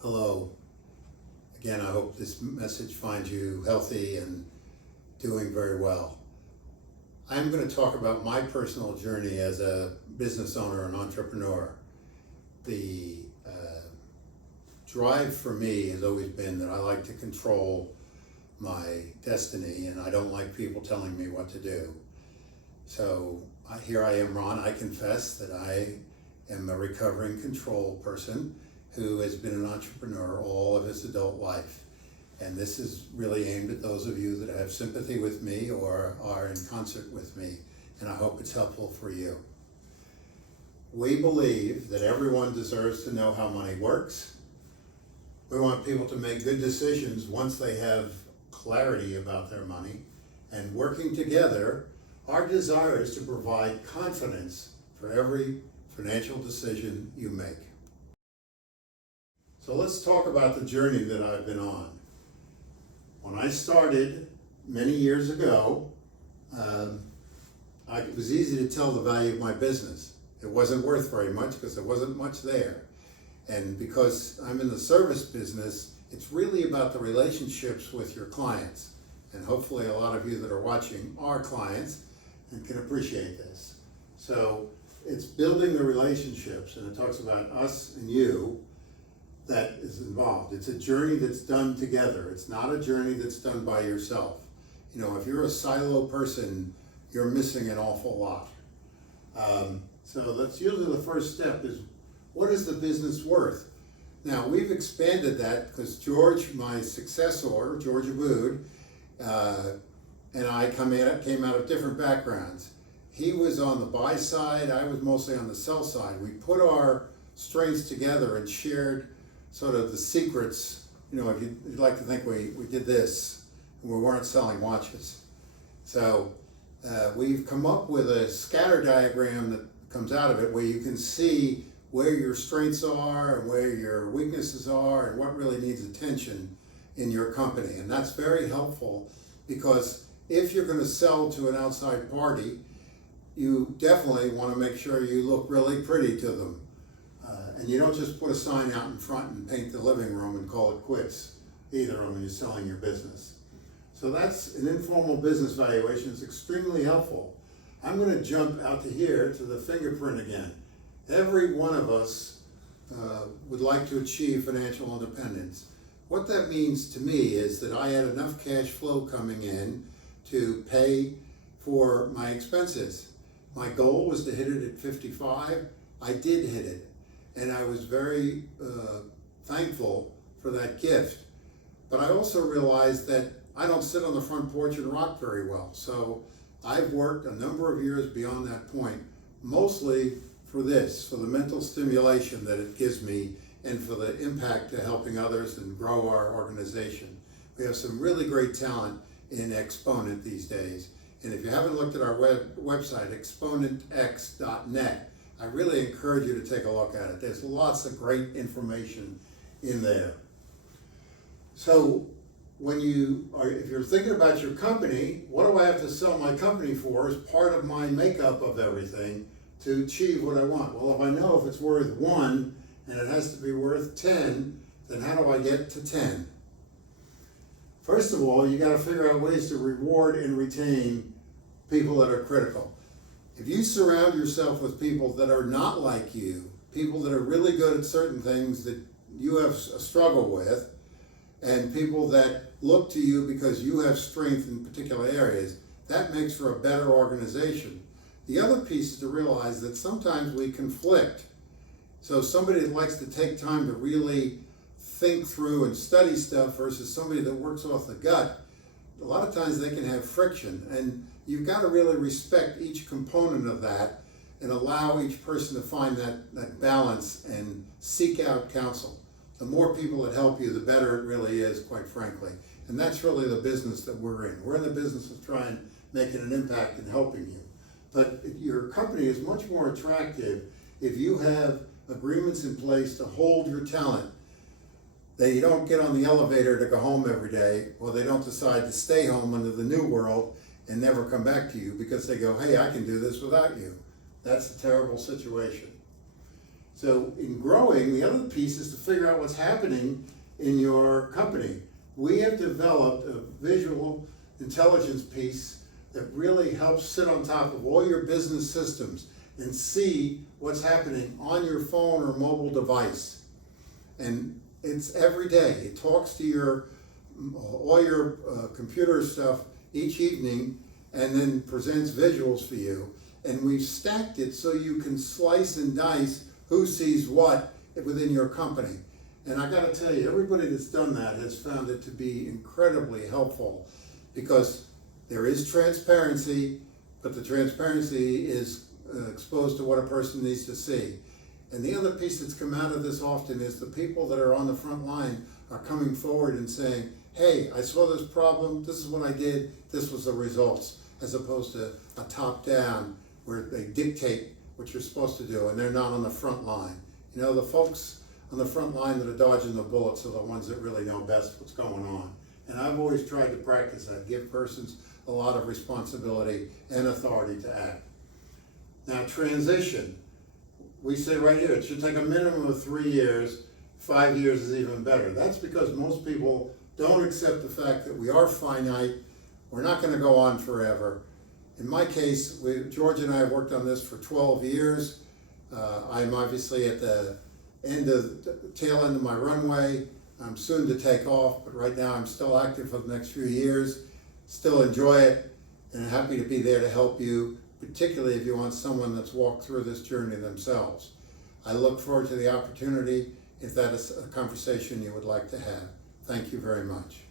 Hello. Again, I hope this message finds you healthy and doing very well. I'm going to talk about my personal journey as a business owner and entrepreneur. The drive for me has always been that I like to control my destiny and I don't like people telling me what to do. So here I am, Ron. I confess that I am a recovering control person who has been an entrepreneur all of his adult life. And this is really aimed at those of you that have sympathy with me or are in concert with me, and I hope it's helpful for you. We believe that everyone deserves to know how money works. We want people to make good decisions once they have clarity about their money, and working together, our desire is to provide confidence for every financial decision you make. So let's talk about the journey that I've been on. When I started many years ago, it was easy to tell the value of my business. It wasn't worth very much because there wasn't much there. And because I'm in the service business, it's really about the relationships with your clients. And hopefully a lot of you that are watching are clients and can appreciate this. So it's building the relationships, and it talks about us and you that is involved. It's a journey that's done together. It's not a journey that's done by yourself. You know, if you're a silo person, you're missing an awful lot. So that's usually the first step is, what is the business worth? Now, we've expanded that because George, my successor, George Abood, and I came out of different backgrounds. He was on the buy side, I was mostly on the sell side. We put our strengths together and shared sort of the secrets. You know, if you'd like to think we did this, and we weren't selling watches. So we've come up with a scatter diagram that comes out of it where you can see where your strengths are and where your weaknesses are and what really needs attention in your company. And that's very helpful because if you're going to sell to an outside party, you definitely want to make sure you look really pretty to them. And you don't just put a sign out in front and paint the living room and call it quits either when you're selling your business. So that's an informal business valuation. It's extremely helpful. I'm going to jump out to here to the fingerprint again. Every one of us would like to achieve financial independence. What that means to me is that I had enough cash flow coming in to pay for my expenses. My goal was to hit it at 55. I did hit it. And I was very thankful for that gift. But I also realized that I don't sit on the front porch and rock very well. So I've worked a number of years beyond that point, mostly for this, for the mental stimulation that it gives me and for the impact to helping others and grow our organization. We have some really great talent in Exponent these days. And if you haven't looked at our website, exponentx.net, I really encourage you to take a look at it. There's lots of great information in there. So if you're thinking about your company, what do I have to sell my company for as part of my makeup of everything to achieve what I want? Well, if I know if it's worth 1 and it has to be worth 10, then how do I get to 10? First of all, you got to figure out ways to reward and retain people that are critical. If you surround yourself with people that are not like you, people that are really good at certain things that you have a struggle with, and people that look to you because you have strength in particular areas, that makes for a better organization. The other piece is to realize that sometimes we conflict. So somebody that likes to take time to really think through and study stuff versus somebody that works off the gut, a lot of times they can have friction. And you've got to really respect each component of that and allow each person to find that balance and seek out counsel. The more people that help you, the better it really is, quite frankly. And that's really the business that we're in. We're in the business of trying making an impact and helping you. But your company is much more attractive if you have agreements in place to hold your talent. They don't get on the elevator to go home every day, or they don't decide to stay home under the new world and never come back to you because they go, hey, I can do this without you. That's a terrible situation. So in growing, the other piece is to figure out what's happening in your company. We have developed a visual intelligence piece that really helps sit on top of all your business systems and see what's happening on your phone or mobile device. And it's every day. It talks to all your computer stuff each evening and then presents visuals for you. And we've stacked it so you can slice and dice who sees what within your company. And I gotta tell you, everybody that's done that has found it to be incredibly helpful, because there is transparency, but the transparency is exposed to what a person needs to see. And the other piece that's come out of this often is the people that are on the front line are coming forward and saying, hey, I saw this problem, this is what I did, this was the results, as opposed to a top-down where they dictate what you're supposed to do and they're not on the front line. You know, the folks on the front line that are dodging the bullets are the ones that really know best what's going on. And I've always tried to practice that, give persons a lot of responsibility and authority to act. Now, transition. We say right here, it should take a minimum of 3 years, 5 years is even better. That's because most people don't accept the fact that we are finite, we're not gonna go on forever. In my case, George and I have worked on this for 12 years. I'm obviously at the tail end of my runway. I'm soon to take off, but right now I'm still active for the next few years. Still enjoy it, and happy to be there to help you, particularly if you want someone that's walked through this journey themselves. I look forward to the opportunity if that is a conversation you would like to have. Thank you very much.